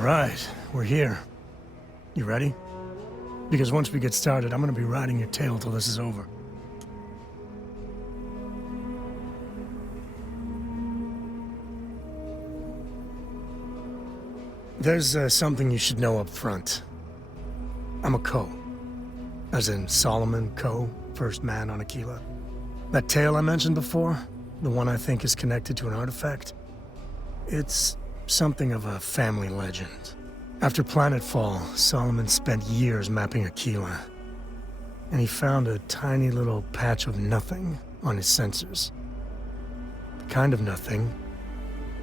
Alright, we're here. You ready? Because once we get started, I'm gonna be riding your tail till this is over. There's something you should know up front. I'm a Co. As in Solomon Co., first man on Aquila. That tale I mentioned before, the one I think is connected to an artifact, it's something of a family legend. After Planetfall, Solomon spent years mapping Aquila, and he found a tiny little patch of nothing on his sensors. The kind of nothing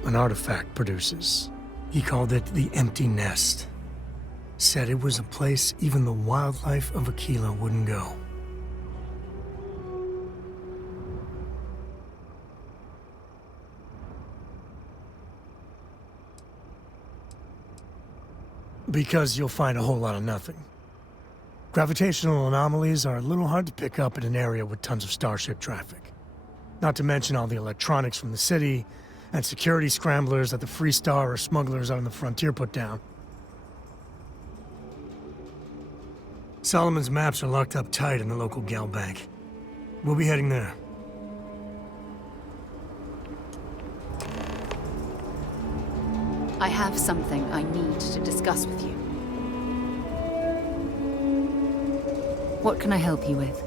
an artifact produces. He called it the Empty Nest. Said it was a place even the wildlife of Aquila wouldn't go. Because you'll find a whole lot of nothing. Gravitational anomalies are a little hard to pick up in an area with tons of starship traffic. Not to mention all the electronics from the city, and security scramblers that the Free Star or smugglers out on the frontier put down. Solomon's maps are locked up tight in the local gal bank. We'll be heading there. I have something I need to discuss with you. What can I help you with?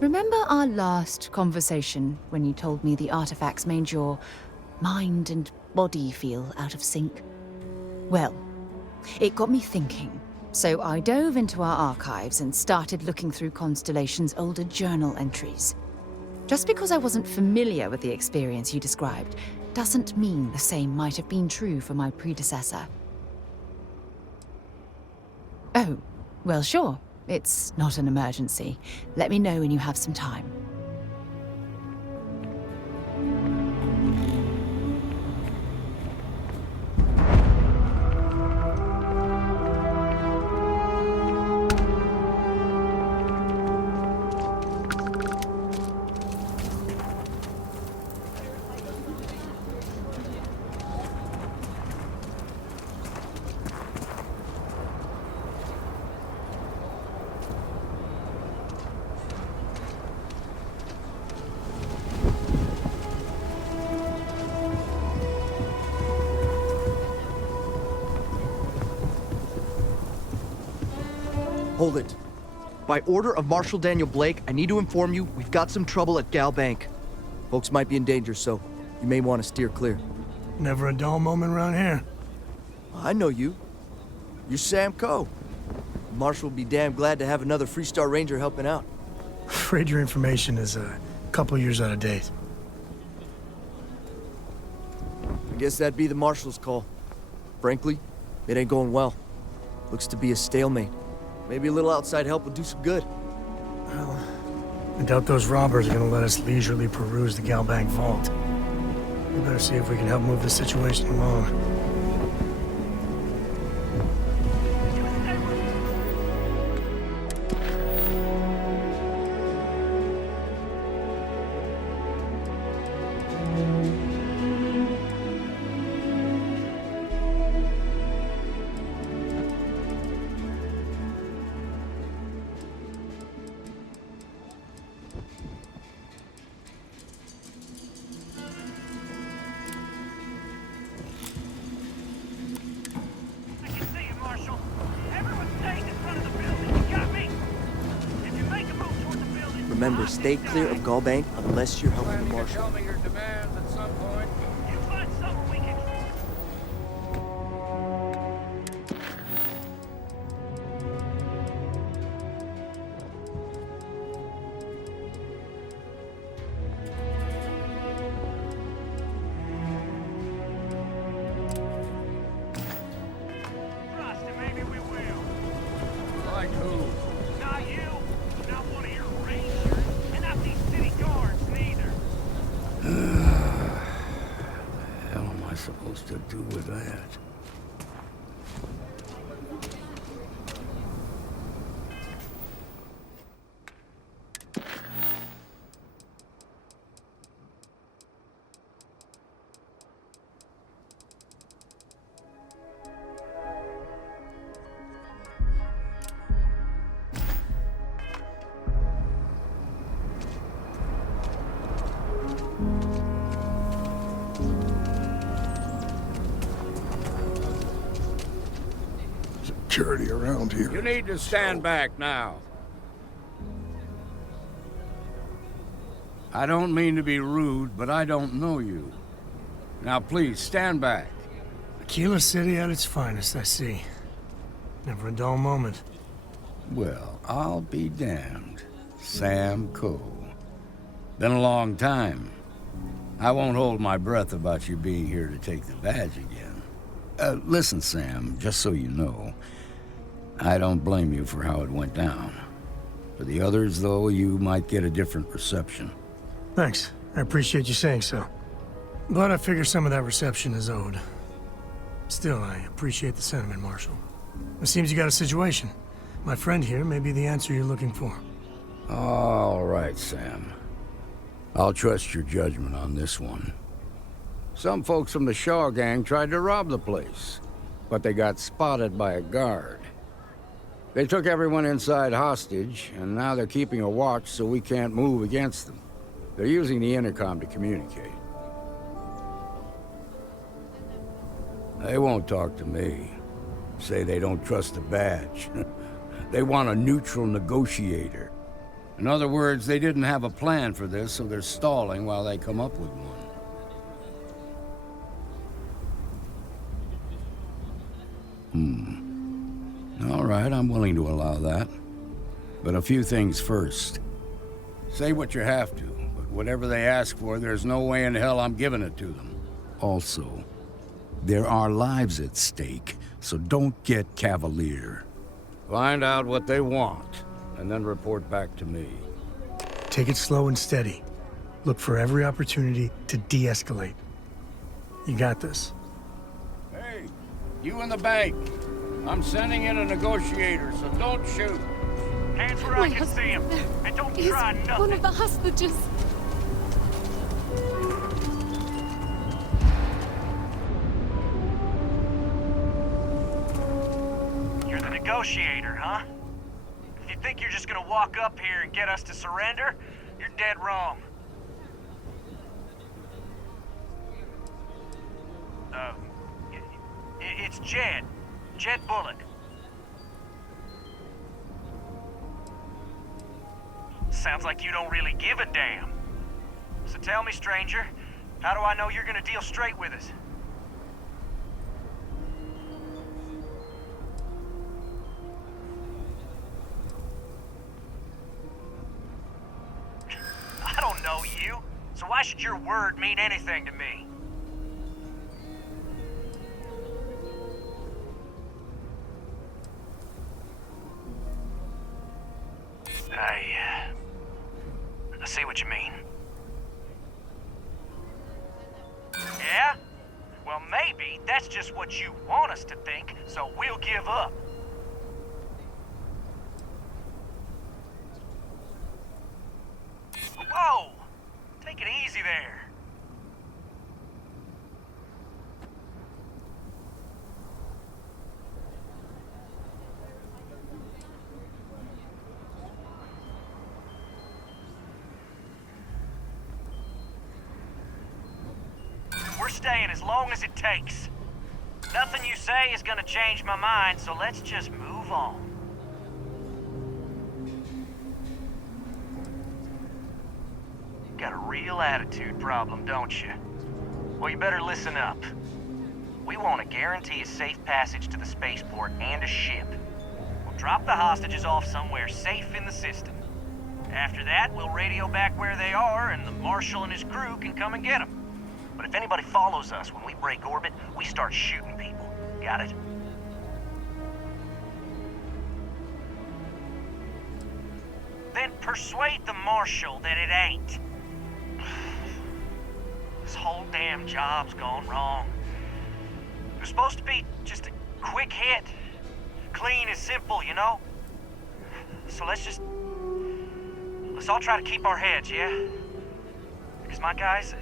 Remember our last conversation when you told me the artifacts made your mind and body feel out of sync? Well, it got me thinking. So I dove into our archives and started looking through Constellation's older journal entries. Just because I wasn't familiar with the experience you described doesn't mean the same might have been true for my predecessor. Oh, well, sure. It's not an emergency. Let me know when you have some time. Hold it. By order of Marshal Daniel Blake, I need to inform you we've got some trouble at Gal Bank. Folks might be in danger, so you may want to steer clear. Never a dull moment around here. I know you. You're Sam Coe. Marshal will be damn glad to have another Free Star Ranger helping out. Afraid your information is a couple years out of date. I guess that'd be the Marshal's call. Frankly, it ain't going well. Looks to be a stalemate. Maybe a little outside help would do some good. Well, I doubt those robbers are gonna let us leisurely peruse the Galbank vault. We better see if we can help move the situation along. Remember, stay clear of Galbank unless you're helping the Marshal. Tell me your demands at some point. You find something we can... Trust and maybe we will. Like who? Not you, not one of your rangers, and not these city guards neither. The hell am I supposed to do with that? security around here. You need to stand back now. I don't mean to be rude, but I don't know you. Now please, stand back. Aquila City at its finest, I see. Never a dull moment. Well, I'll be damned. Sam Coe. Been a long time. I won't hold my breath about you being here to take the badge again. Listen, Sam, just so you know, I don't blame you for how it went down. For the others, though, you might get a different reception. Thanks. I appreciate you saying so. But I figure some of that reception is owed. Still, I appreciate the sentiment, Marshal. It seems you got a situation. My friend here may be the answer you're looking for. All right, Sam. I'll trust your judgment on this one. Some folks from the Shaw gang tried to rob the place, but they got spotted by a guard. They took everyone inside hostage, and now they're keeping a watch so we can't move against them. They're using the intercom to communicate. They won't talk to me. Say they don't trust the badge. They want a neutral negotiator. In other words, they didn't have a plan for this, so they're stalling while they come up with one. All right, I'm willing to allow that. But a few things first. Say what you have to, but whatever they ask for, there's no way in hell I'm giving it to them. Also, there are lives at stake, so don't get cavalier. Find out what they want, and then report back to me. Take it slow and steady. Look for every opportunity to de-escalate. You got this. Hey, you in the bank. I'm sending in a negotiator, so don't shoot. Hands where I can see him. And don't He's try one nothing. of the hostages. You're the negotiator, huh? If you think you're just gonna walk up here and get us to surrender, you're dead wrong. It's Jed. Jed Bullock. Sounds like you don't really give a damn. So tell me, stranger, how do I know you're gonna deal straight with us? I don't know you, so why should your word mean anything to me? I see what you mean. Yeah? Well, maybe that's just what you want us to think, so we'll give up. Whoa! Take it easy there. We're staying as long as it takes. Nothing you say is gonna change my mind, so let's just move on. Got a real attitude problem, don't you? Well, you better listen up. We want to guarantee a safe passage to the spaceport and a ship. We'll drop the hostages off somewhere safe in the system. After that, we'll radio back where they are, and the Marshal and his crew can come and get them. But if anybody follows us when we break orbit, we start shooting people. Got it? Then persuade the Marshal that it ain't. This whole damn job's gone wrong. It was supposed to be just a quick hit. Clean and simple, you know? So let's all try to keep our heads, yeah? Because my guys,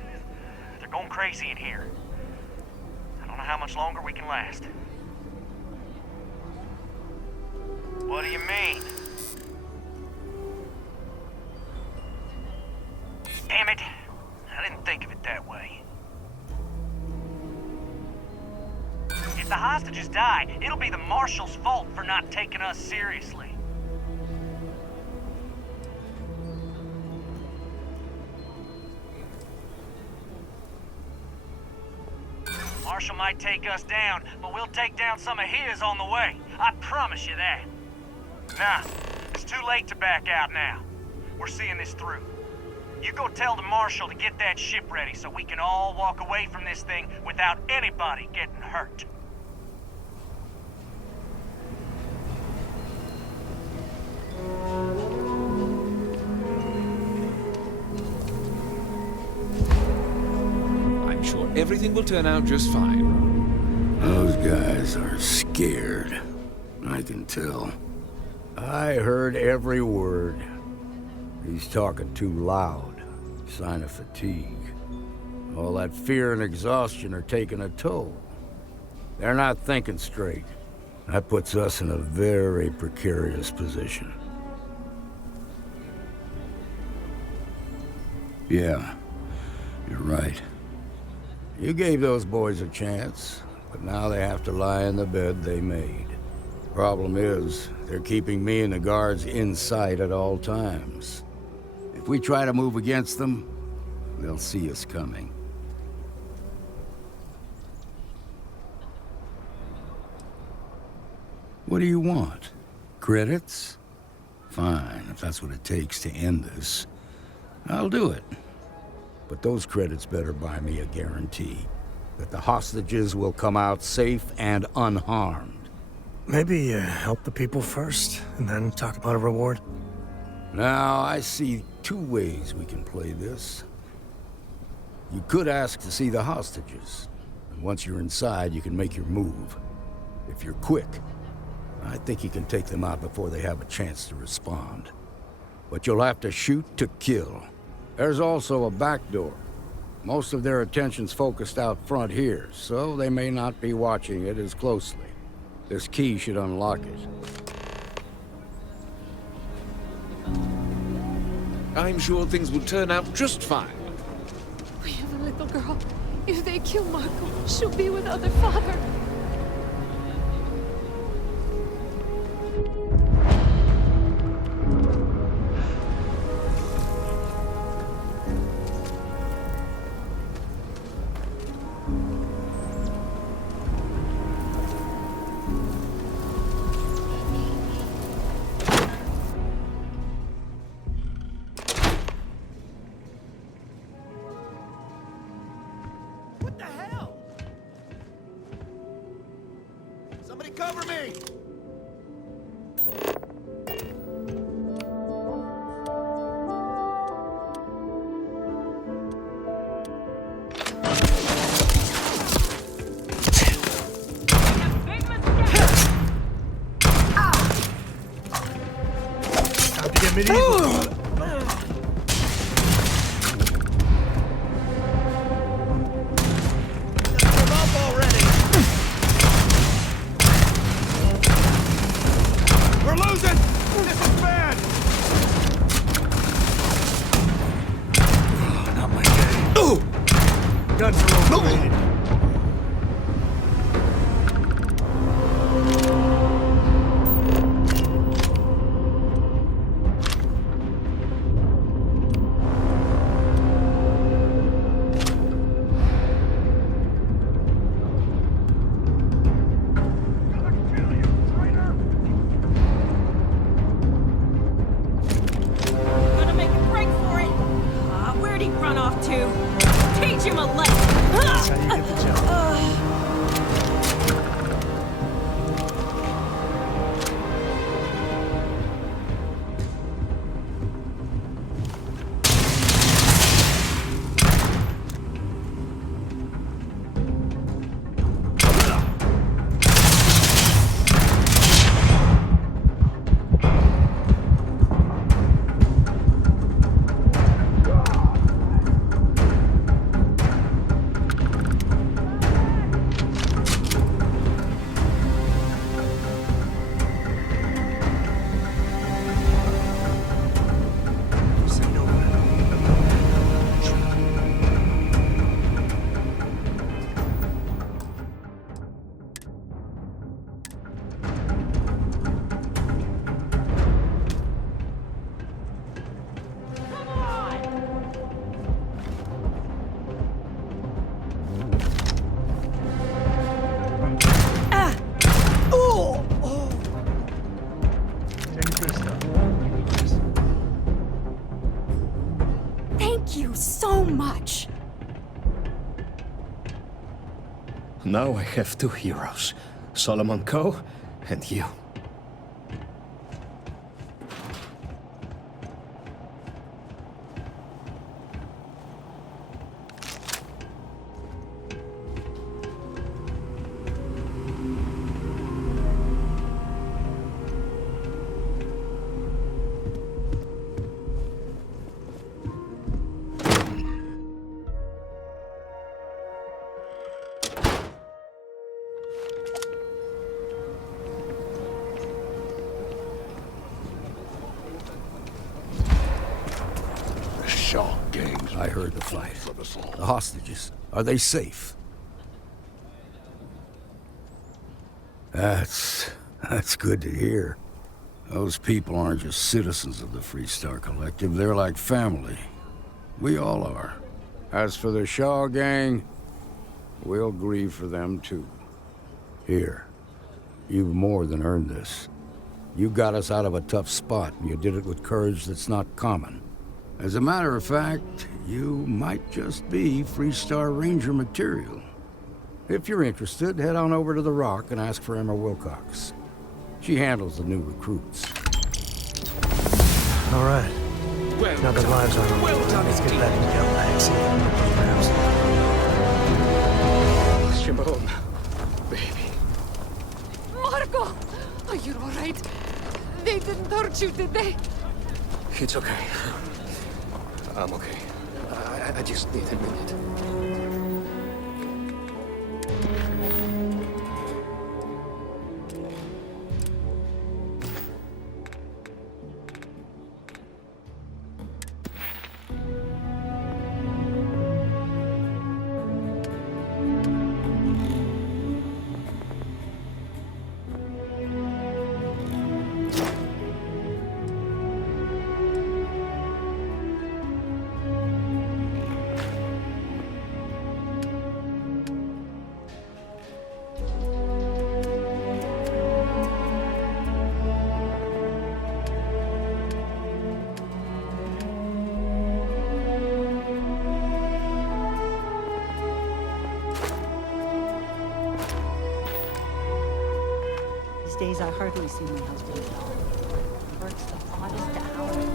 they're going crazy in here. I don't know how much longer we can last. What do you mean? Damn it. I didn't think of it that way. If the hostages hostages die, it'll be the Marshal's fault for not taking us seriously. Marshal might take us down, but we'll take down some of his on the way. I promise you that. Nah, it's too late to back out now. We're seeing this through. You go tell the Marshal to get that ship ready so we can all walk away from this thing without anybody getting hurt. I'm sure everything will turn out just fine. Those guys are scared. I can tell. I heard every word. He's talking too loud. Sign of fatigue. All that fear and exhaustion are taking a toll. They're not thinking straight. That puts us in a very precarious position. Yeah, you're right. You gave those boys a chance, but now they have to lie in the bed they made. Problem is, they're keeping me and the guards in sight at all times. If we try to move against them, they'll see us coming. What do you want? Credits? Fine, if that's what it takes to end this. I'll do it. But those credits better buy me a guarantee that the hostages will come out safe and unharmed. Maybe help the people first, and then talk about a reward? Now, I see two ways we can play this. You could ask to see the hostages, and once you're inside, you can make your move. If you're quick, I think you can take them out before they have a chance to respond. But you'll have to shoot to kill. There's also a back door. Most of their attention's focused out front here, so they may not be watching it as closely. This key should unlock it. I'm sure things will turn out just fine. We have a little girl. If they kill Marco, she'll be without her father. What the hell? Somebody cover me! Time to get medieval. Not my day. Guns are overrated. Gonna make a break for it. Where'd he run off to? Teach him a lesson. That's how you get the job. Now I have two heroes, Solomon Coe and you. I heard the fight. The hostages, are they safe? That's good to hear. Those people aren't just citizens of the Freestar Collective, they're like family. We all are. As for the Shaw gang, we'll grieve for them too. Here, you've more than earned this. You got us out of a tough spot, and you did it with courage that's not common. As a matter of fact, you might just be Freestar Ranger material. If you're interested, head on over to the Rock and ask for Emma Wilcox. She handles the new recruits. All right. Now the lives are on the line. Let's get back to Gal Bank, see if we can Shimon, baby. Marco! Are you all right? They didn't hurt you, did they? It's okay. I'm okay. I just need a minute. These days I hardly see my husband at all. He works the oddest hours.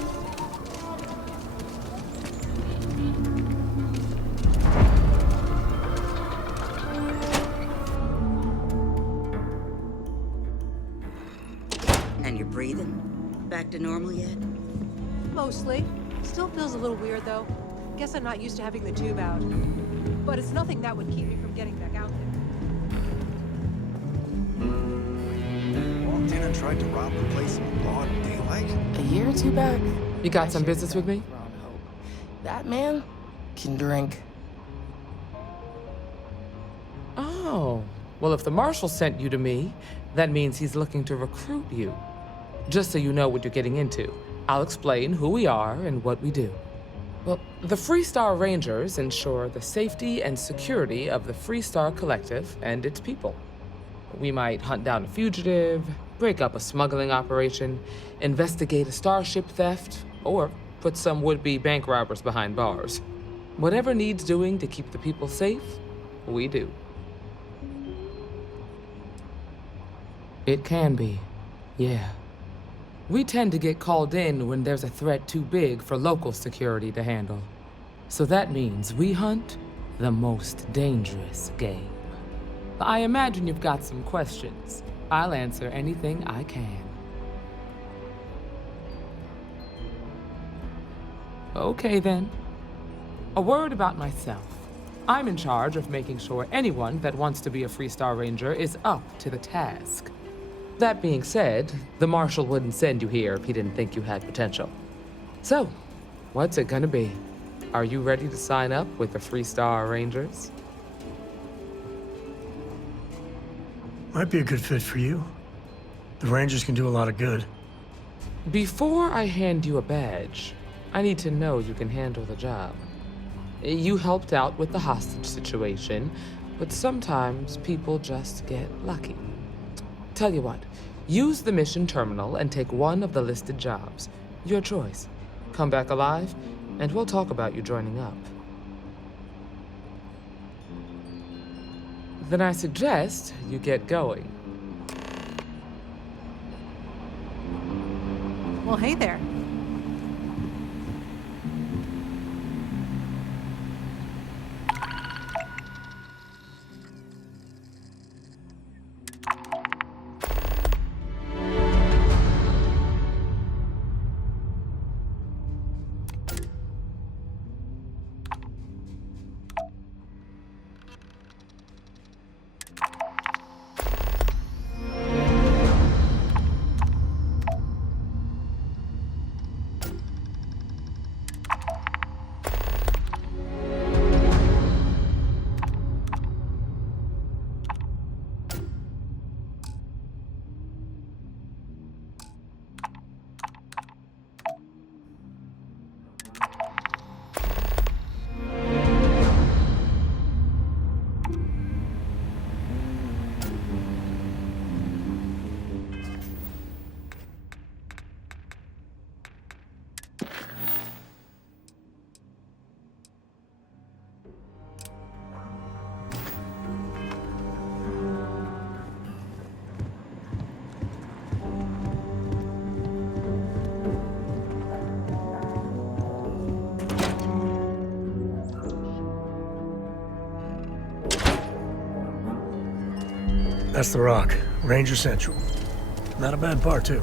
And you're breathing? Back to normal yet? Mostly. Still feels a little weird, though. Guess I'm not used to having the tube out. But it's nothing that would keep me from getting back out there. Walked in and tried to rob the place in broad daylight? A year or two back. You got some business with me? That man can drink. Oh. Well, if the Marshal sent you to me, that means he's looking to recruit you. Just so you know what you're getting into, I'll explain who we are and what we do. Well, the Freestar Rangers ensure the safety and security of the Freestar Collective and its people. We might hunt down a fugitive, break up a smuggling operation, investigate a starship theft, or put some would-be bank robbers behind bars. Whatever needs doing to keep the people safe, we do. It can be, yeah. We tend to get called in when there's a threat too big for local security to handle. So that means we hunt the most dangerous game. I imagine you've got some questions. I'll answer anything I can. Okay then. A word about myself. I'm in charge of making sure anyone that wants to be a Freestar Ranger is up to the task. That being said, the Marshal wouldn't send you here if he didn't think you had potential. So, what's it gonna be? Are you ready to sign up with the Freestar Rangers? Might be a good fit for you. The Rangers can do a lot of good. Before I hand you a badge, I need to know you can handle the job. You helped out with the hostage situation, but sometimes people just get lucky. Tell you what, use the mission terminal and take one of the listed jobs. Your choice. Come back alive, and we'll talk about you joining up. Then I suggest you get going. Well, hey there. That's the Rock. Ranger Central. Not a bad part, too.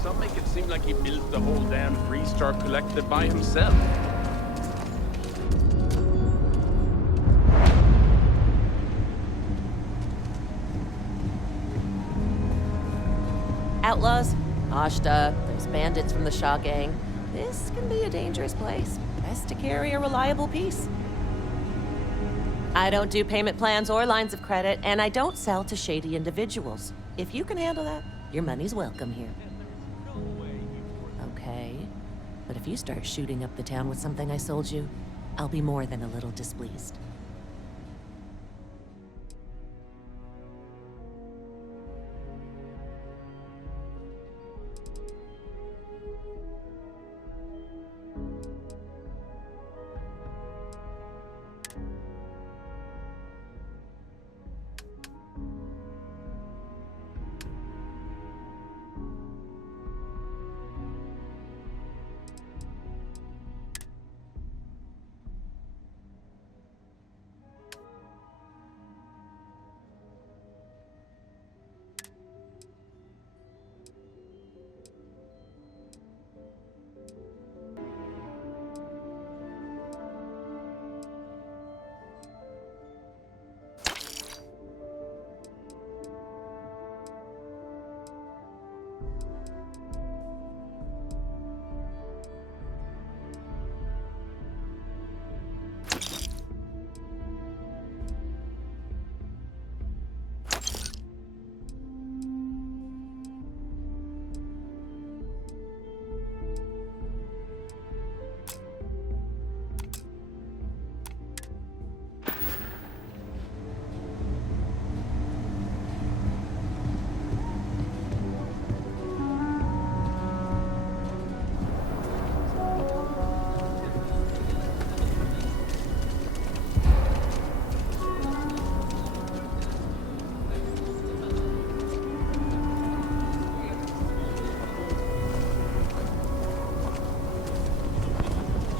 Some make it seem like he built the whole damn three-star collective by himself. Outlaws, Ashta, there's bandits from the Shaw gang. This can be a dangerous place. Best to carry a reliable piece. I don't do payment plans or lines of credit, and I don't sell to shady individuals. If you can handle that, your money's welcome here. Okay, but if you start shooting up the town with something I sold you, I'll be more than a little displeased.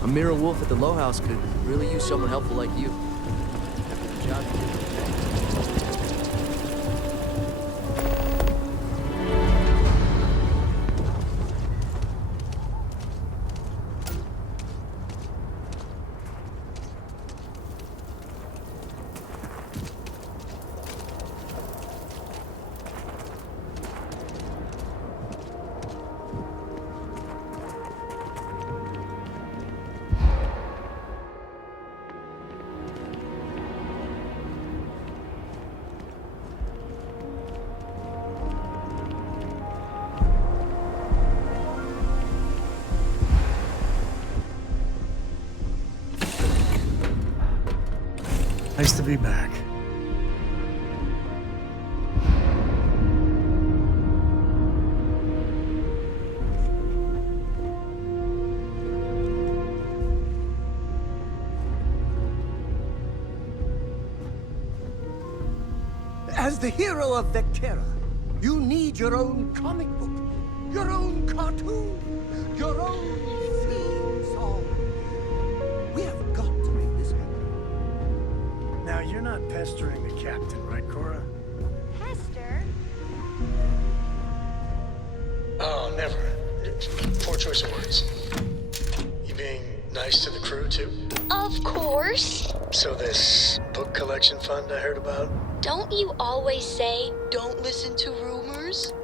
Amira Wolf at the Low House could really use someone helpful like you. Good job. Nice to be back. the hero of Vectera, you need your own comic book, your own cartoon, your own theme song. We have got to make this happen. Now, you're not pestering the captain, right, Cora? Hester? Oh, never. Poor choice of words. You being nice to the crew, too? Of course. So this book collection fund I heard about? Don't you always say, don't listen to rumors?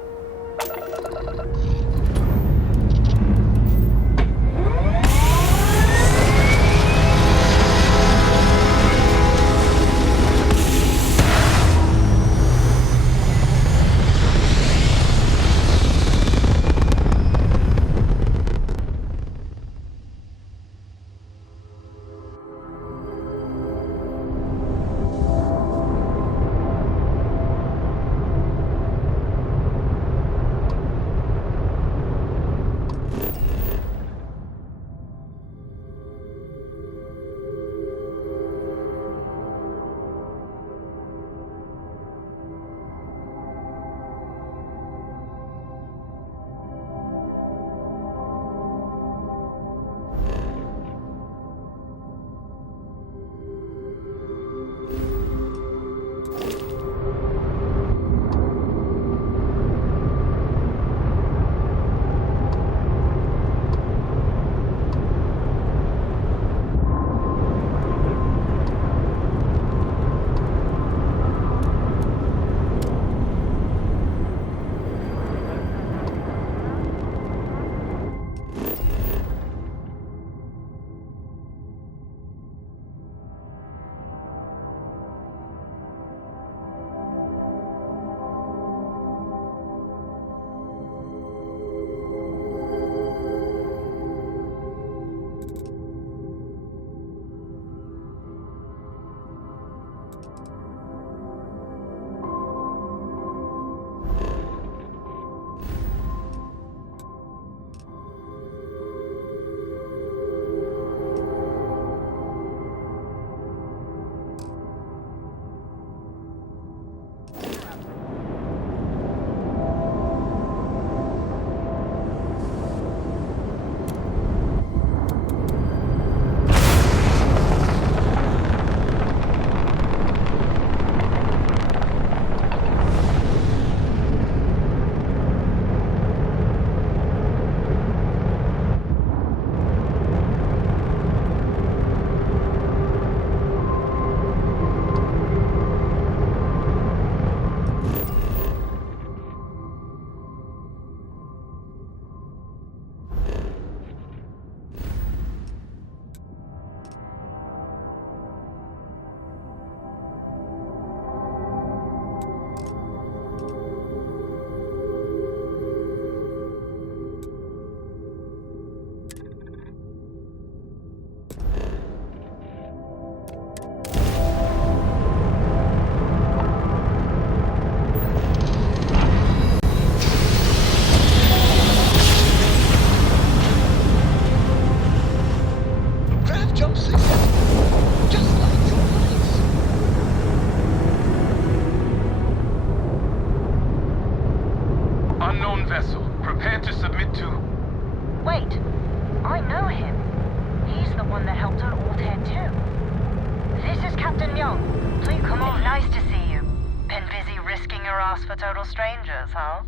For total strangers, huh?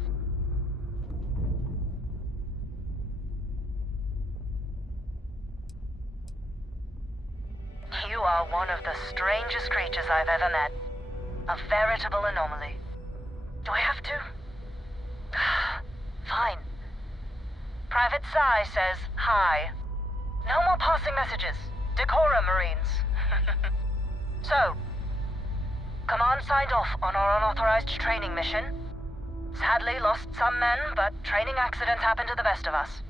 You are one of the strangest creatures I've ever met. A veritable anomaly. Do I have to? Fine. Private Psy says hi. No more passing messages. Decorum, Marines. So, Command signed off on our unauthorized training mission. Sadly lost some men, but training accidents happen to the best of us.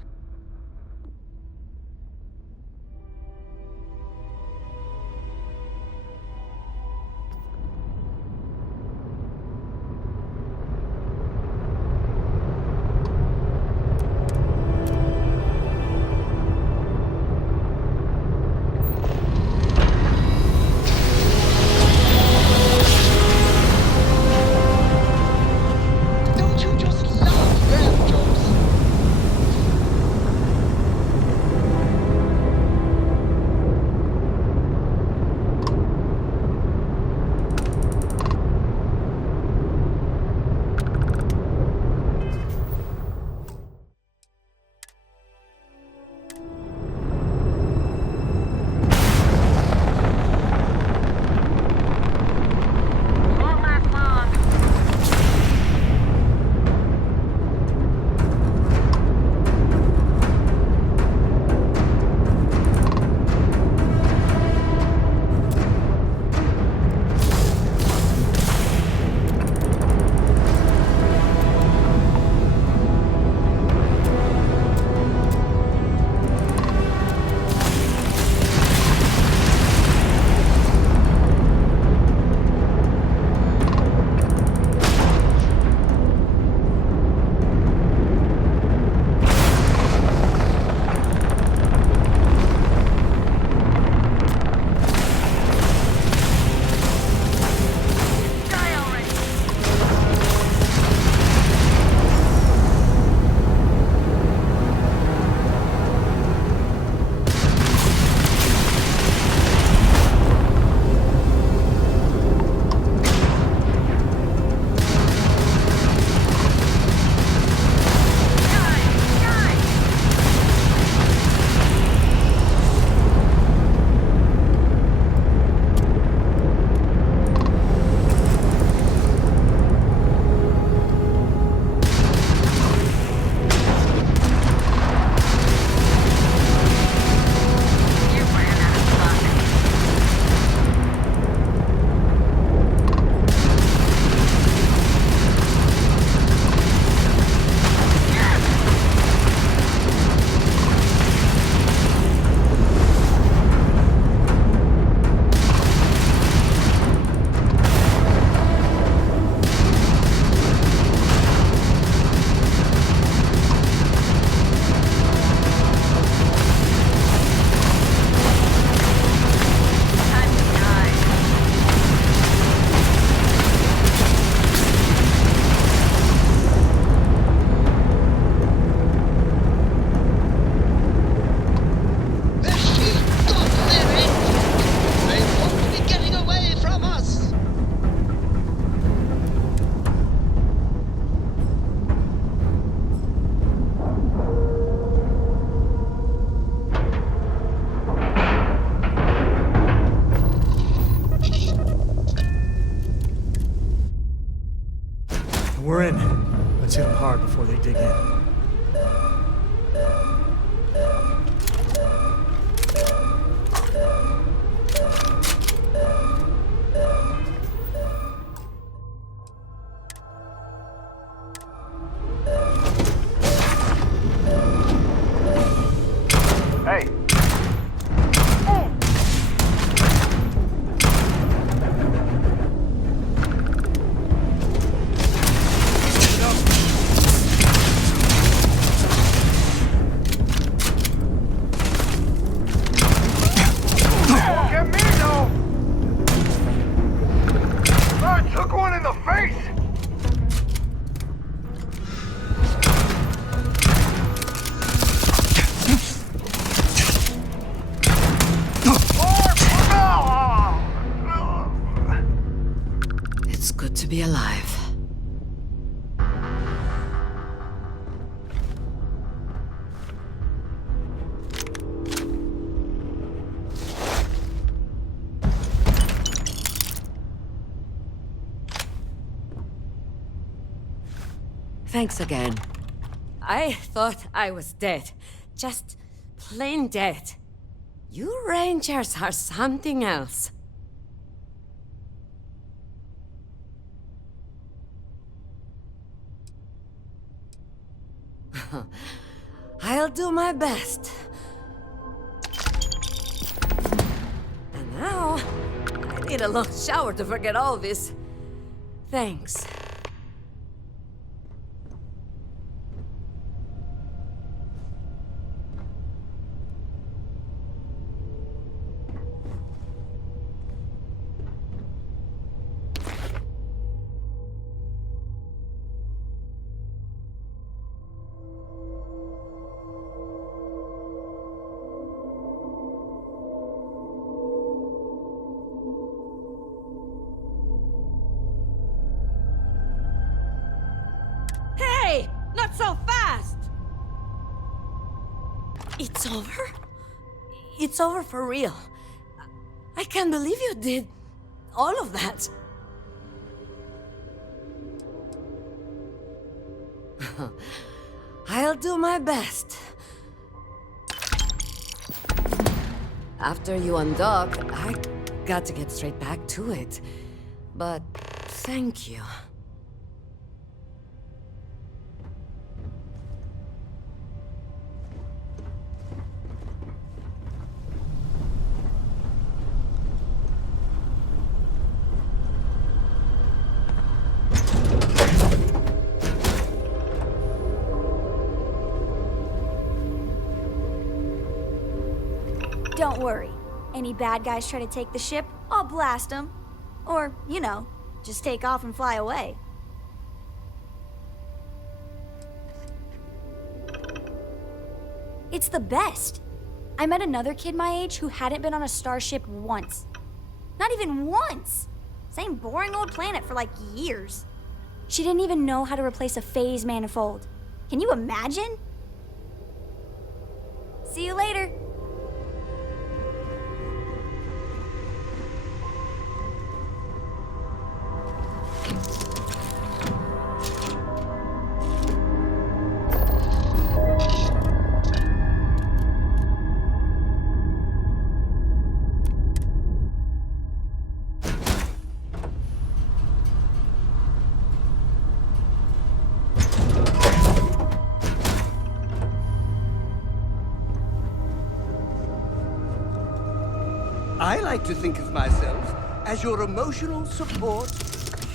Thanks again. I thought I was dead. Just plain dead. You Rangers are something else. I'll do my best. And now, I need a long shower to forget all this. Thanks. Hey! Not so fast! It's over? It's over for real. I can't believe you did all of that. I'll do my best. After you undock, I got to get straight back to it. But thank you. Don't worry. Any bad guys try to take the ship, I'll blast them. Or, you know, just take off and fly away. It's the best. I met another kid my age who hadn't been on a starship once. Not even once! Same boring old planet for like years. She didn't even know how to replace a phase manifold. Can you imagine? See you later. I like to think of myself as your emotional support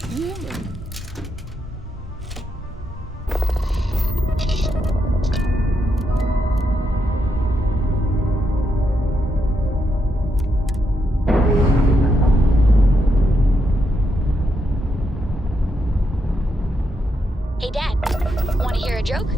human. Hey, Dad. Want to hear a joke?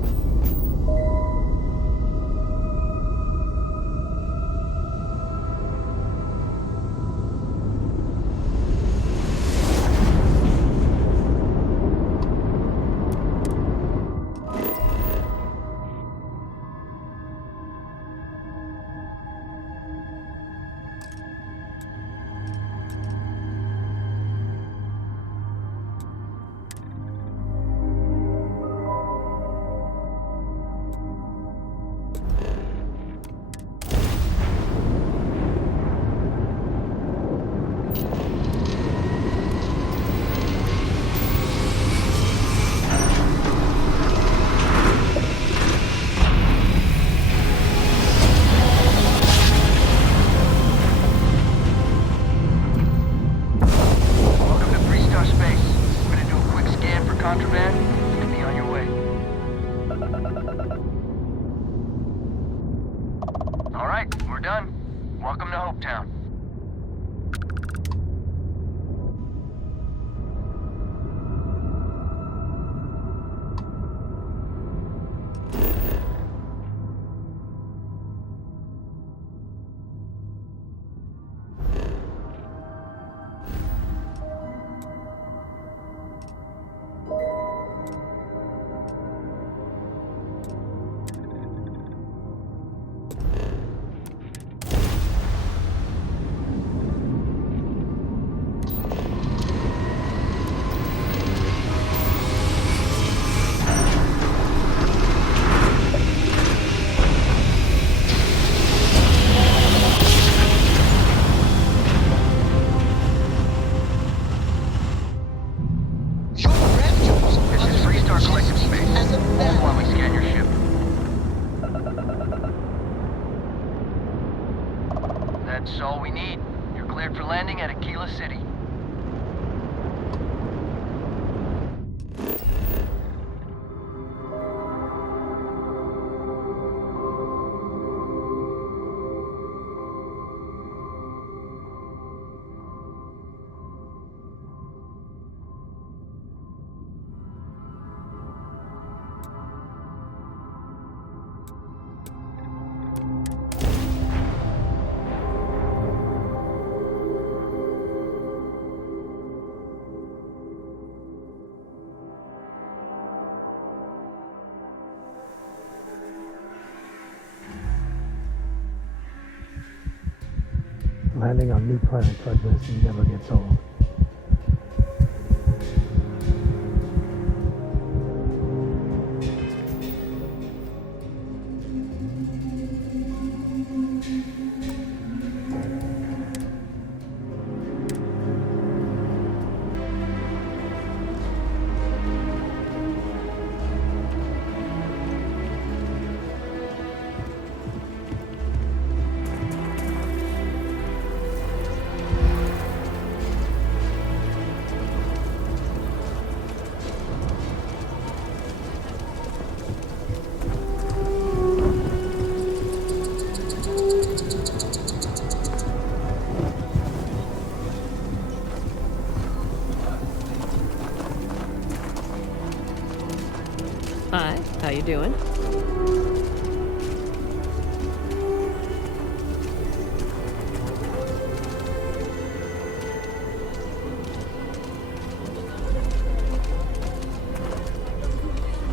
That's all we need. You're cleared for landing at Aquila City. Landing on new planets like this never gets old. Hi, how you doing?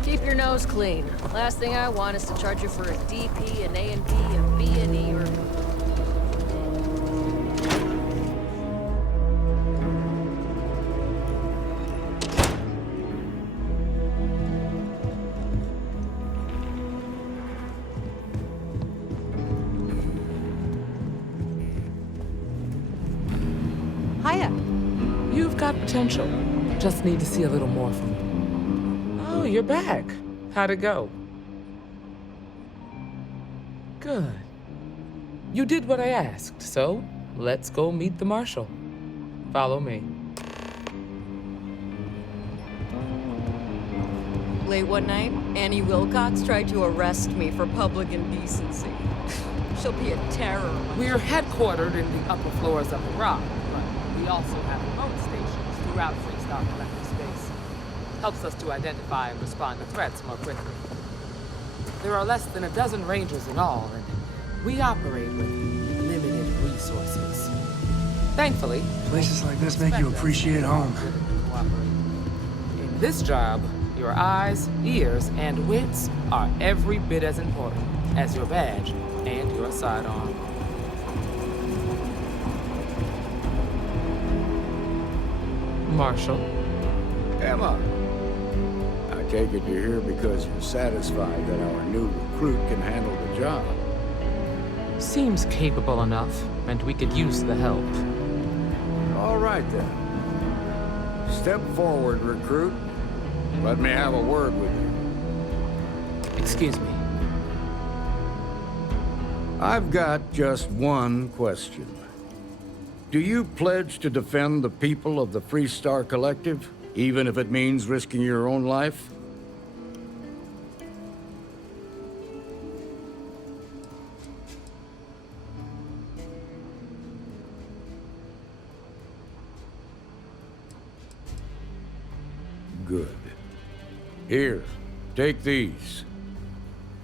Keep your nose clean. Last thing I want is to charge you for a DP, an A&P, a B&E, or... Hiya. You've got potential. Just need to see a little more from you. Oh, you're back. How'd it go? Good. You did what I asked, so let's go meet the Marshal. Follow me. Late one night, Annie Wilcox tried to arrest me for public indecency. She'll be a terror. We're headquartered in the upper floors of the Rock, but we also have remote stations throughout Freestar Collective space. Helps us to identify and respond to threats more quickly. There are less than a dozen Rangers in all, and we operate with limited resources. Thankfully, Places like this make you appreciate home. in this job, your eyes, ears, and wits are every bit as important as your badge and your sidearm. Marshal. Emma, I take it you're here because you're satisfied that our new recruit can handle the job. Seems capable enough, and we could use the help. All right, then. Step forward, recruit. Let me have a word with you. Excuse me. I've got just one question. Do you pledge to defend the people of the Freestar Collective, even if it means risking your own life? Good. Here, take these.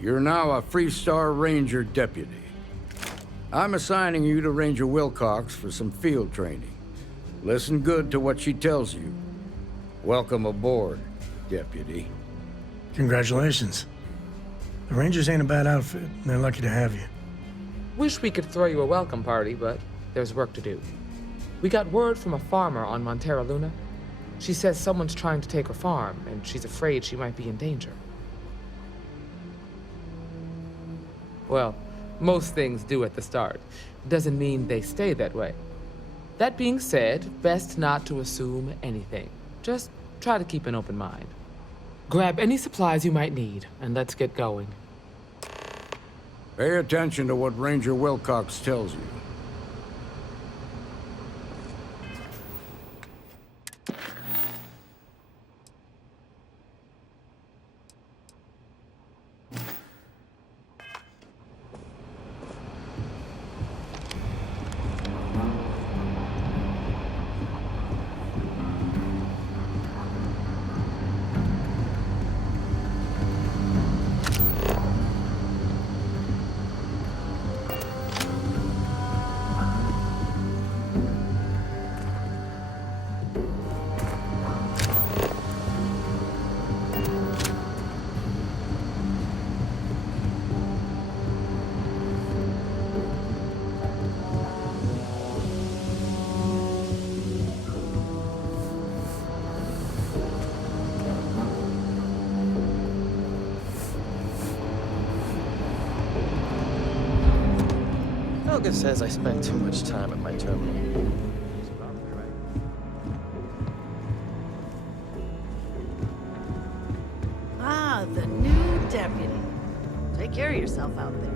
You're now a Freestar Ranger deputy. I'm assigning you to Ranger Wilcox for some field training. Listen good to what she tells you. Welcome aboard, deputy. Congratulations. The Rangers ain't a bad outfit. They're lucky to have you. Wish we could throw you a welcome party, but there's work to do. We got word from a farmer on Montera Luna. She says someone's trying to take her farm, and she's afraid she might be in danger. Well, most things do at the start. Doesn't mean they stay that way. That being said, best not to assume anything. Just try to keep an open mind. Grab any supplies you might need, and let's get going. Pay attention to what Ranger Wilcox tells you. Logan says I spend too much time at my terminal. Ah, the new deputy. Take care of yourself out there.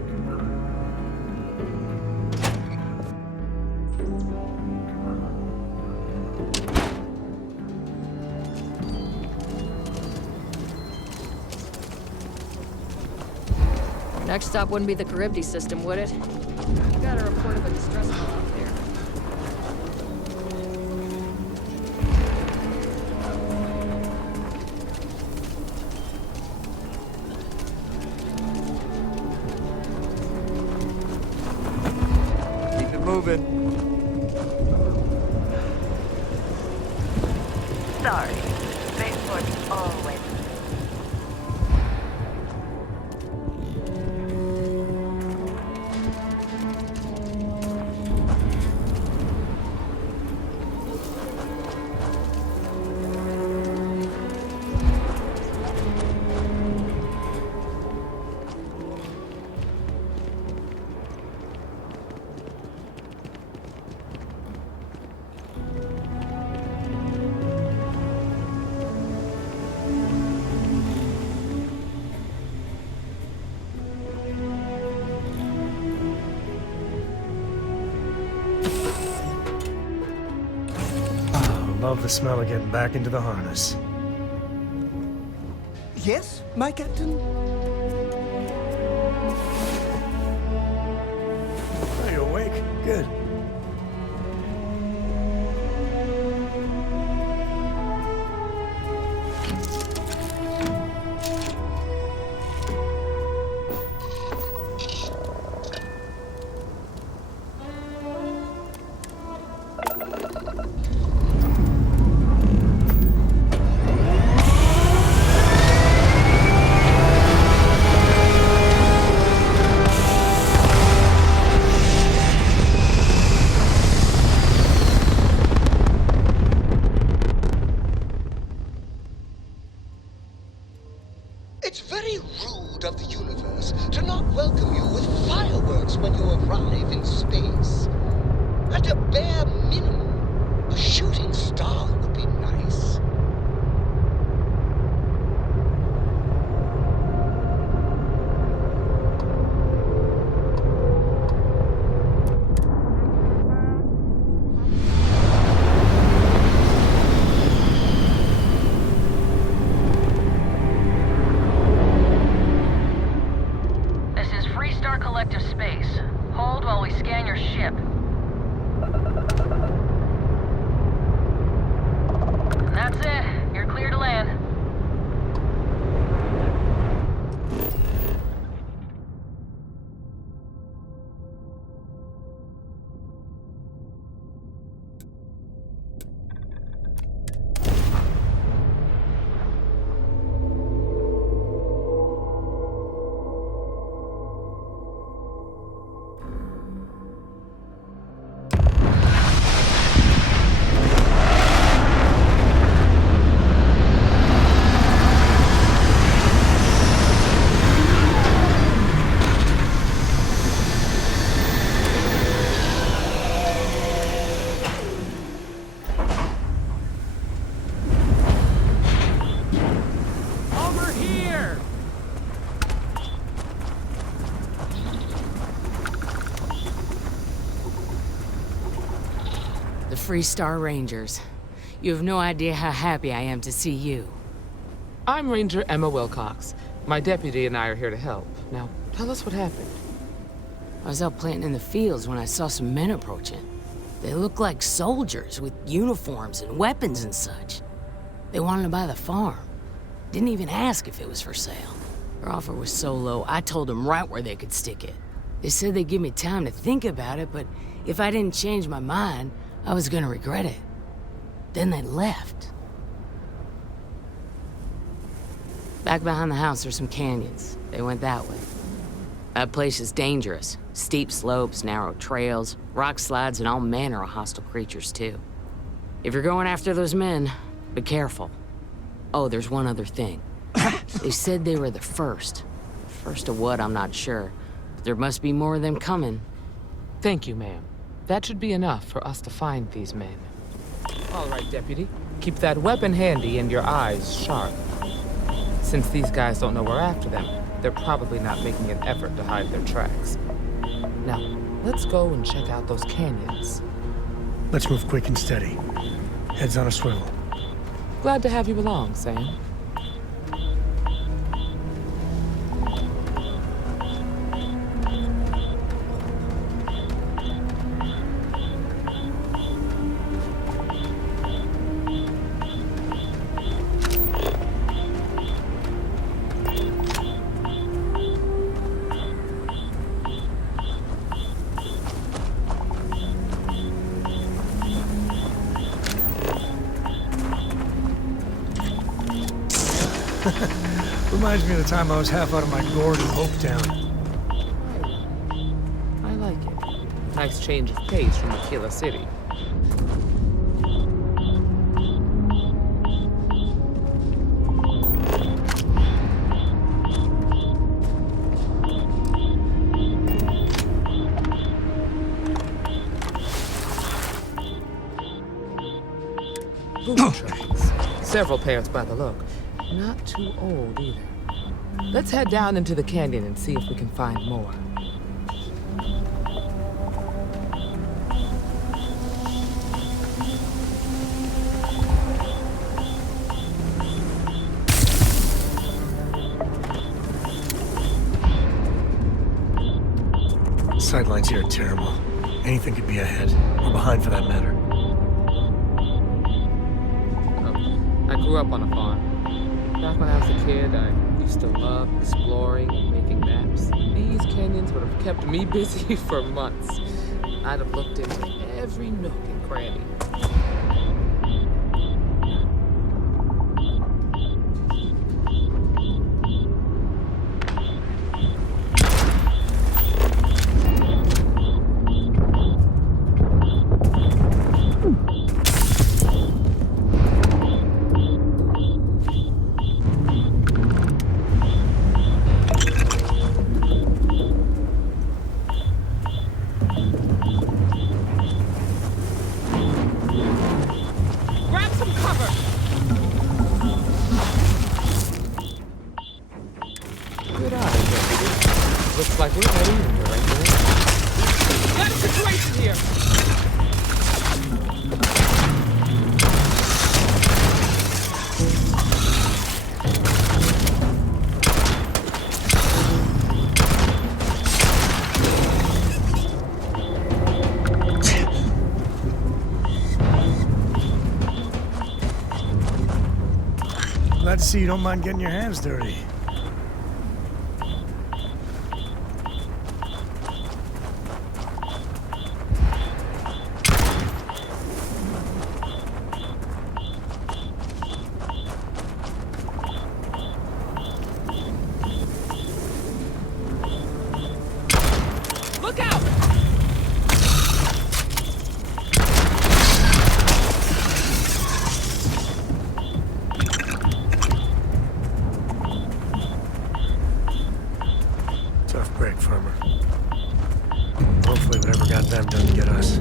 Next stop wouldn't be the Charybdis system, would it? You got a report of a distress call out there. Keep it moving. Sorry. Spaceport's always... Love the smell of getting back into the harness. Yes, my captain? Are you awake? Good. It's very rude of the universe to not welcome you with fireworks when you arrive in space. At a bare minimum, a shooting star would be nice. Freestar Rangers. You have no idea how happy I am to see you. I'm Ranger Emma Wilcox. My deputy and I are here to help. Now, tell us what happened. I was out planting in the fields when I saw some men approaching. They looked like soldiers with uniforms and weapons and such. They wanted to buy the farm. Didn't even ask if it was for sale. Their offer was so low, I told them right where they could stick it. They said they'd give me time to think about it, but if I didn't change my mind, I was gonna regret it. Then they left. Back behind the house there's some canyons. They went that way. That place is dangerous. Steep slopes, narrow trails, rock slides, and all manner of hostile creatures, too. If you're going after those men, be careful. Oh, there's one other thing. They said they were the first. First of what, I'm not sure. But there must be more of them coming. Thank you, ma'am. That should be enough for us to find these men. All right, Deputy. Keep that weapon handy and your eyes sharp. Since these guys don't know we're after them, they're probably not making an effort to hide their tracks. Now, let's go and check out those canyons. Let's move quick and steady. Heads on a swivel. Glad to have you along, Sam. Reminds me of the time I was half out of my gourd in Hopetown. I like it. Nice change of pace from Aquila City. Boom trucks. Several pairs by the look. Not too old either. Let's head down into the canyon and see if we can find more. Sightlines here are terrible. Anything could be ahead, or behind for that matter. I grew up on a farm. Back when I was a kid, I used to love exploring and making maps. These canyons would have kept me busy for months. I'd have looked into every nook and cranny. Looks like we're heading in the right direction. Got a situation here! Glad to see you don't mind getting your hands dirty. Look out! Tough break, farmer. Hopefully whatever got them doesn't get us.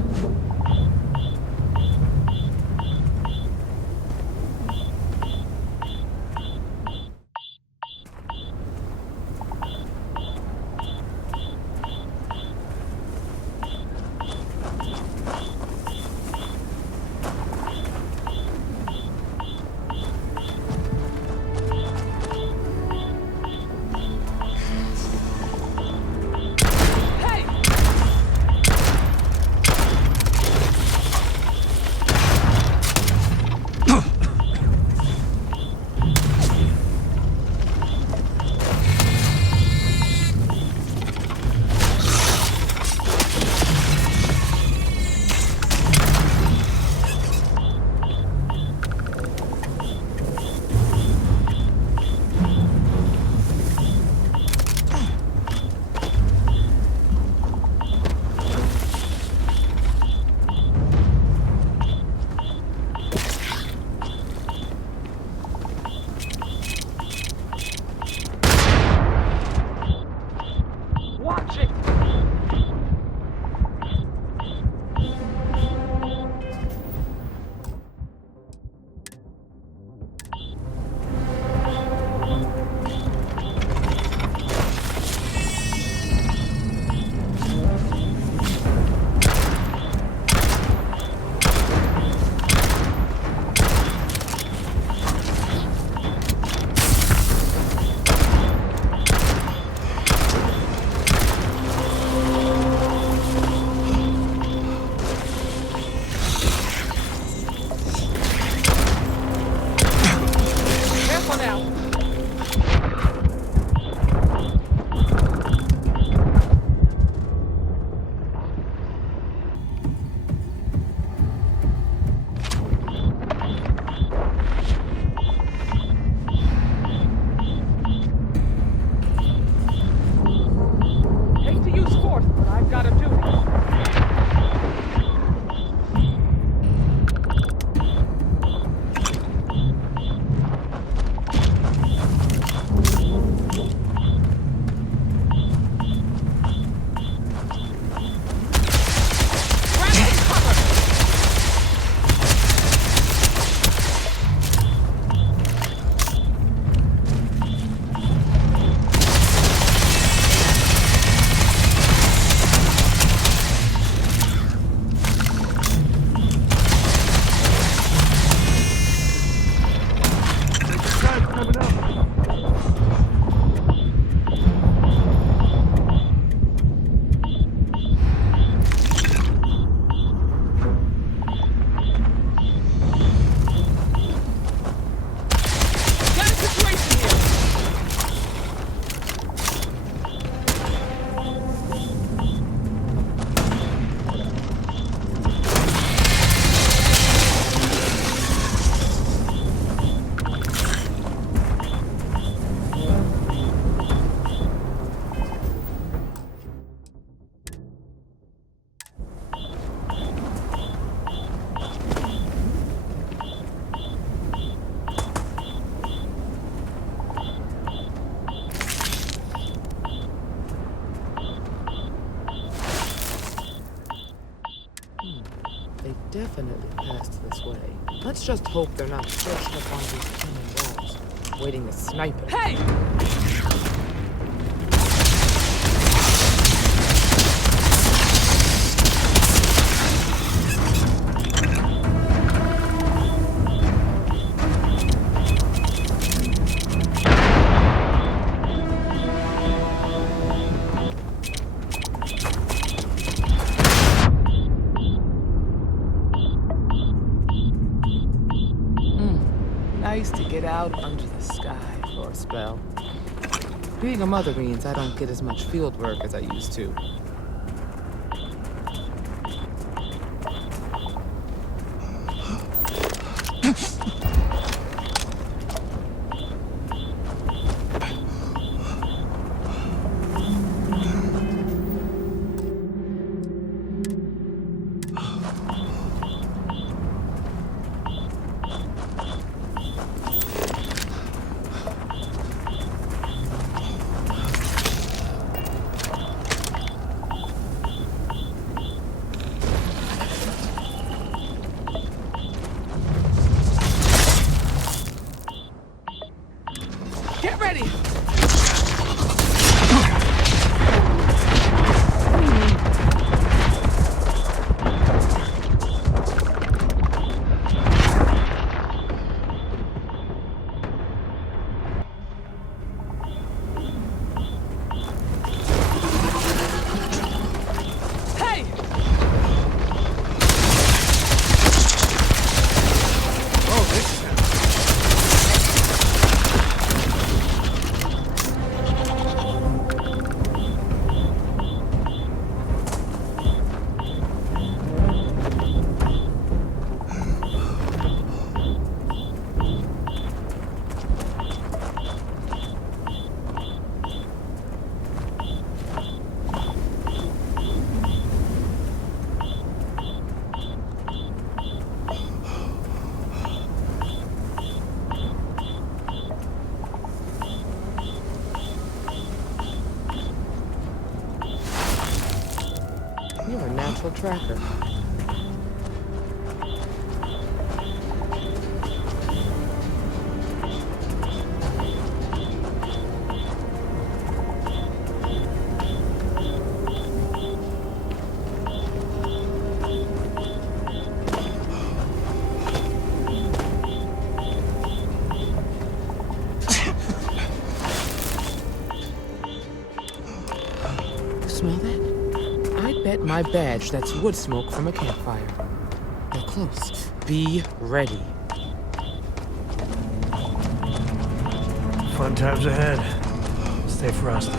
They definitely passed this way. Let's just hope they're not stretched up on these cannon walls, waiting to snipe it. Hey! Nice to get out under the sky for a spell. Being a mother means I don't get as much field work as I used to. Get ready! Hey! Oh, this You're a natural tracker. Smell that? I bet my badge that's wood smoke from a campfire. They're close. Be ready. Fun times ahead. Stay frosty.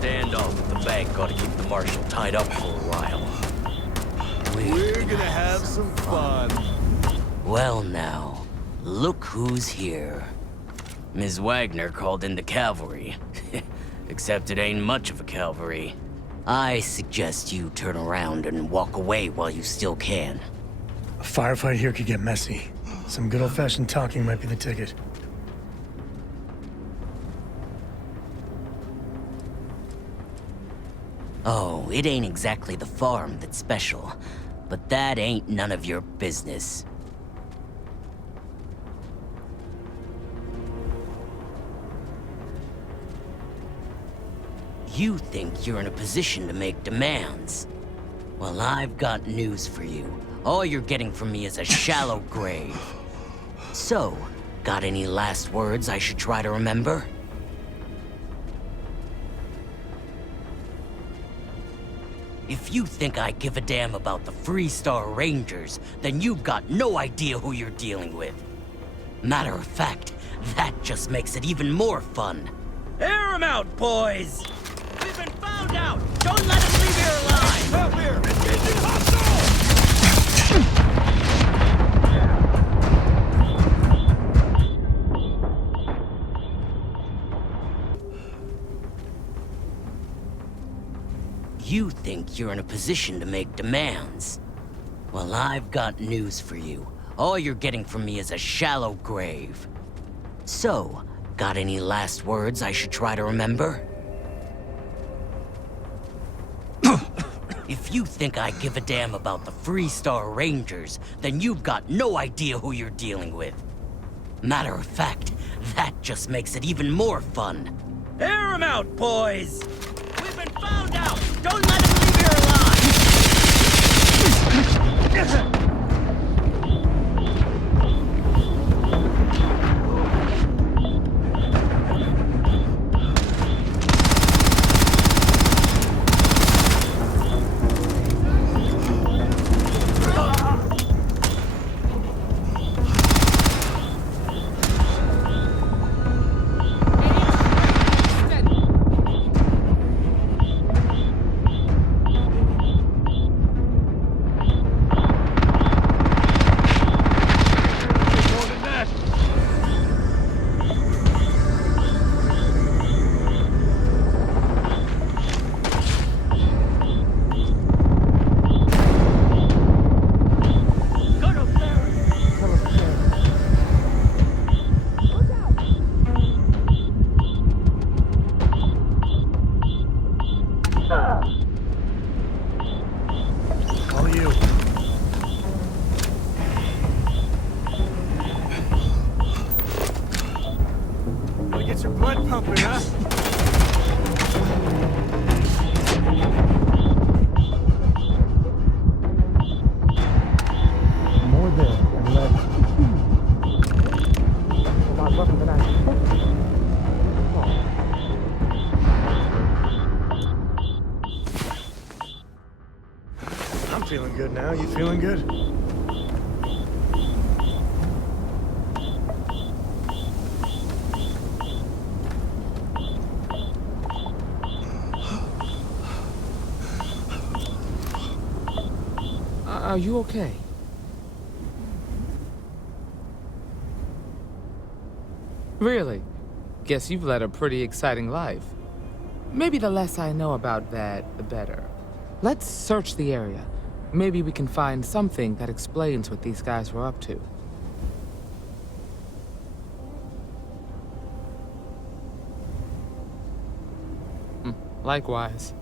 Standoff with the bank ought to keep the marshal tied up for a while. We're gonna have some fun. Well now, look who's here. Ms. Wagner called in the cavalry. Except it ain't much of a cavalry. I suggest you turn around and walk away while you still can. A firefight here could get messy. Some good old-fashioned talking might be the ticket. Oh, it ain't exactly the farm that's special, but that ain't none of your business. You think you're in a position to make demands? Well, I've got news for you. All you're getting from me is a shallow grave. So, got any last words I should try to remember? If you think I give a damn about the Freestar Rangers, then you've got no idea who you're dealing with. Matter of fact, that just makes it even more fun. Air 'em out, boys! We've been found out! Don't let us leave here alive! Help here! Engaging hostile! You think you're in a position to make demands. Well, I've got news for you. All you're getting from me is a shallow grave. So, got any last words I should try to remember? If you think I give a damn about the Freestar Rangers, then you've got no idea who you're dealing with. Matter of fact, that just makes it even more fun. Air 'em out, boys! We've been found out! Don't let them leave here alive! All you. Wanna get your blood pumping, huh? More there, and less. About rougher than I expected. I'm feeling good now. You feeling good? Are you okay? Really? Guess you've led a pretty exciting life. Maybe the less I know about that, the better. Let's search the area. Maybe we can find something that explains what these guys were up to. Likewise.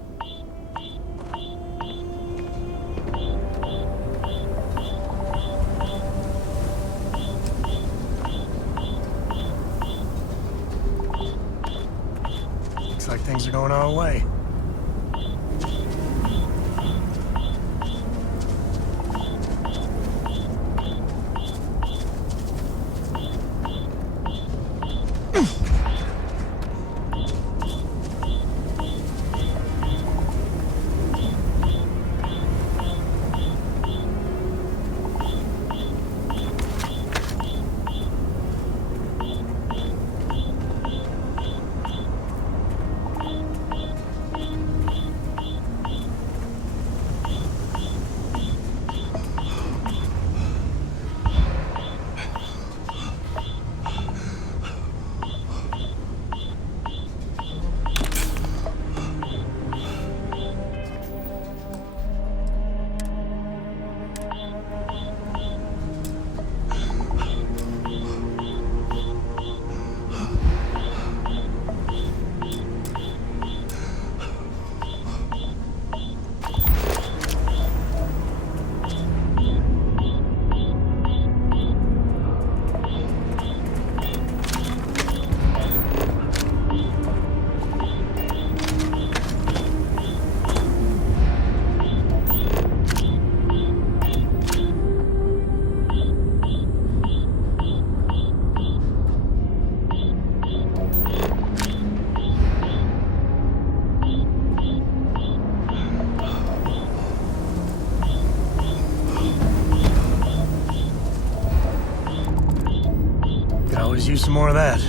Looks like things are going our way. Could always use some more of that.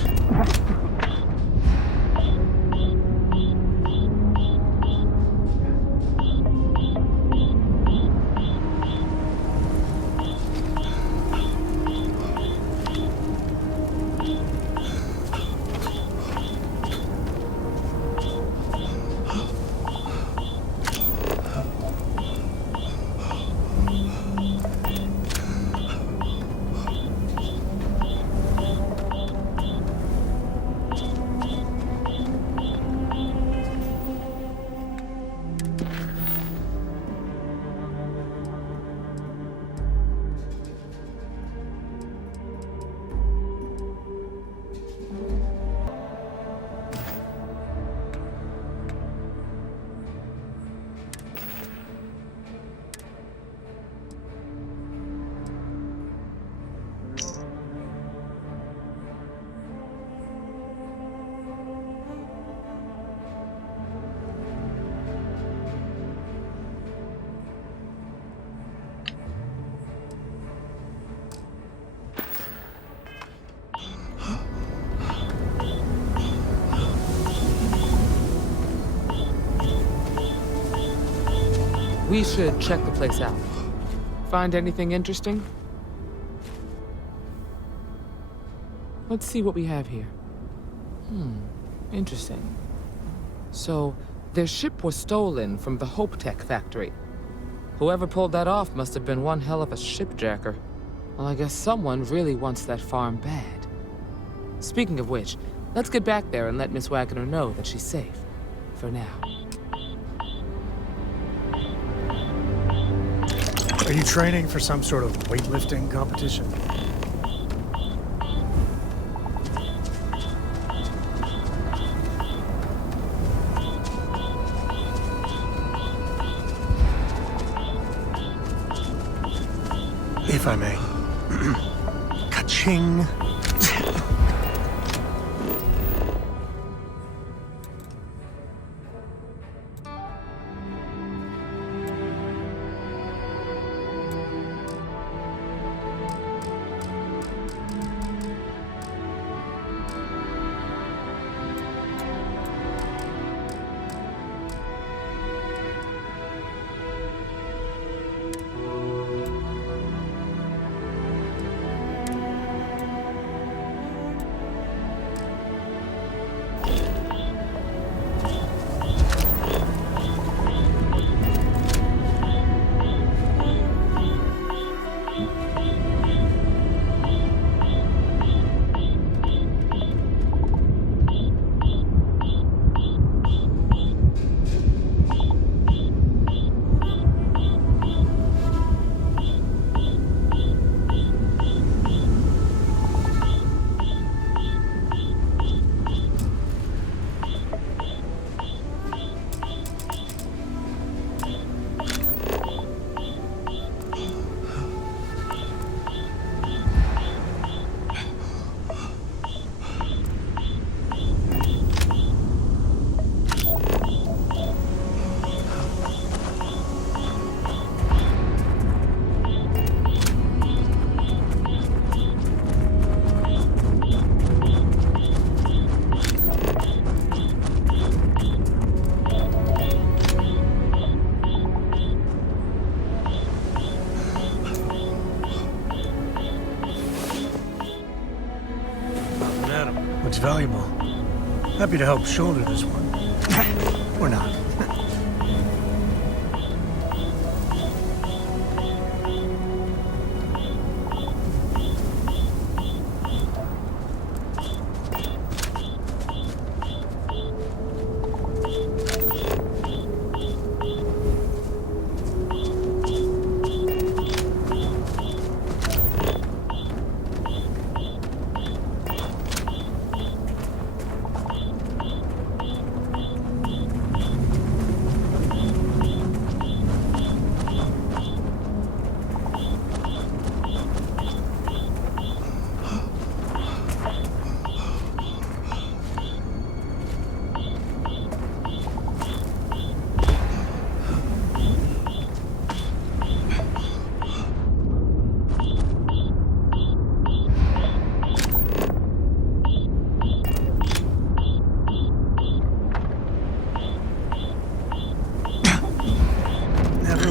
We should check the place out. Find anything interesting? Let's see what we have here. Interesting. So, their ship was stolen from the Hope Tech factory. Whoever pulled that off must have been one hell of a shipjacker. Well, I guess someone really wants that farm bad. Speaking of which, let's get back there and let Miss Wagner know that she's safe. For now. Are you training for some sort of weightlifting competition? If I may. Ka-ching. Looks valuable. Happy to help shoulder this one. Or not.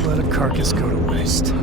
Let a carcass go to waste.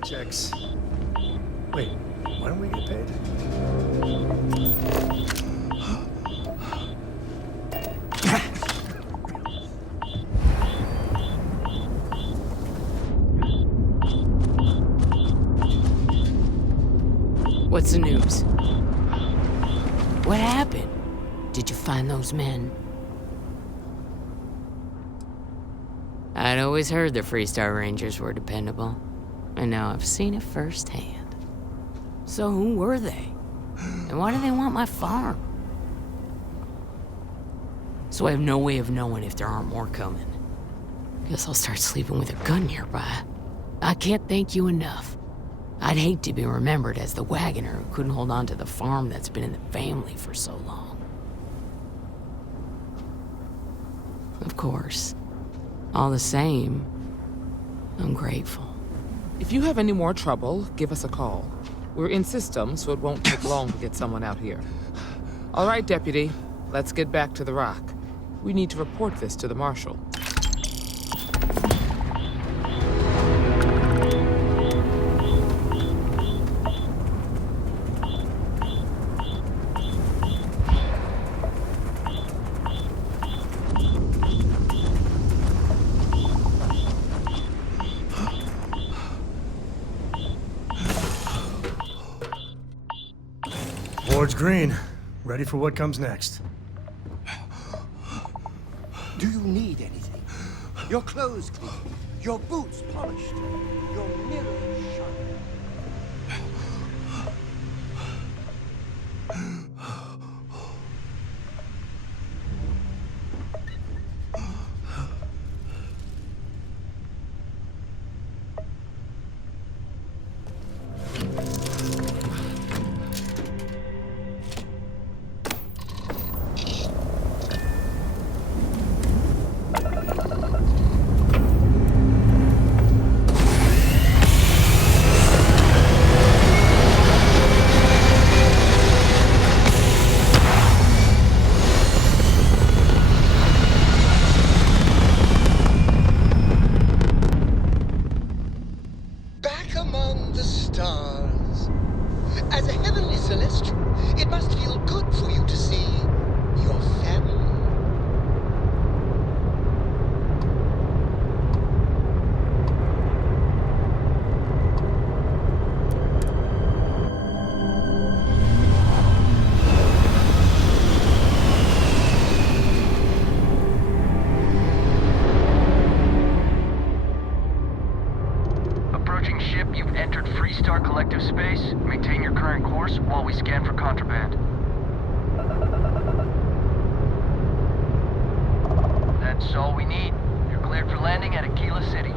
paychecks. Wait, why don't we get paid? What's the news? What happened? Did you find those men? I'd always heard the Freestar Rangers were dependable, and now I've seen it firsthand. So who were they? And why do they want my farm? So I have no way of knowing if there aren't more coming. Guess I'll start sleeping with a gun nearby. I can't thank you enough. I'd hate to be remembered as the wagoner who couldn't hold on to the farm that's been in the family for so long. Of course. All the same, I'm grateful. If you have any more trouble, give us a call. We're in system, so it won't take long to get someone out here. All right, Deputy. Let's get back to the Rock. We need to report this to the Marshal. Board's green. Ready for what comes next. Do you need anything? Your clothes clean, your boots polished, your mirror shine. That's all we need. You're cleared for landing at Aquila City.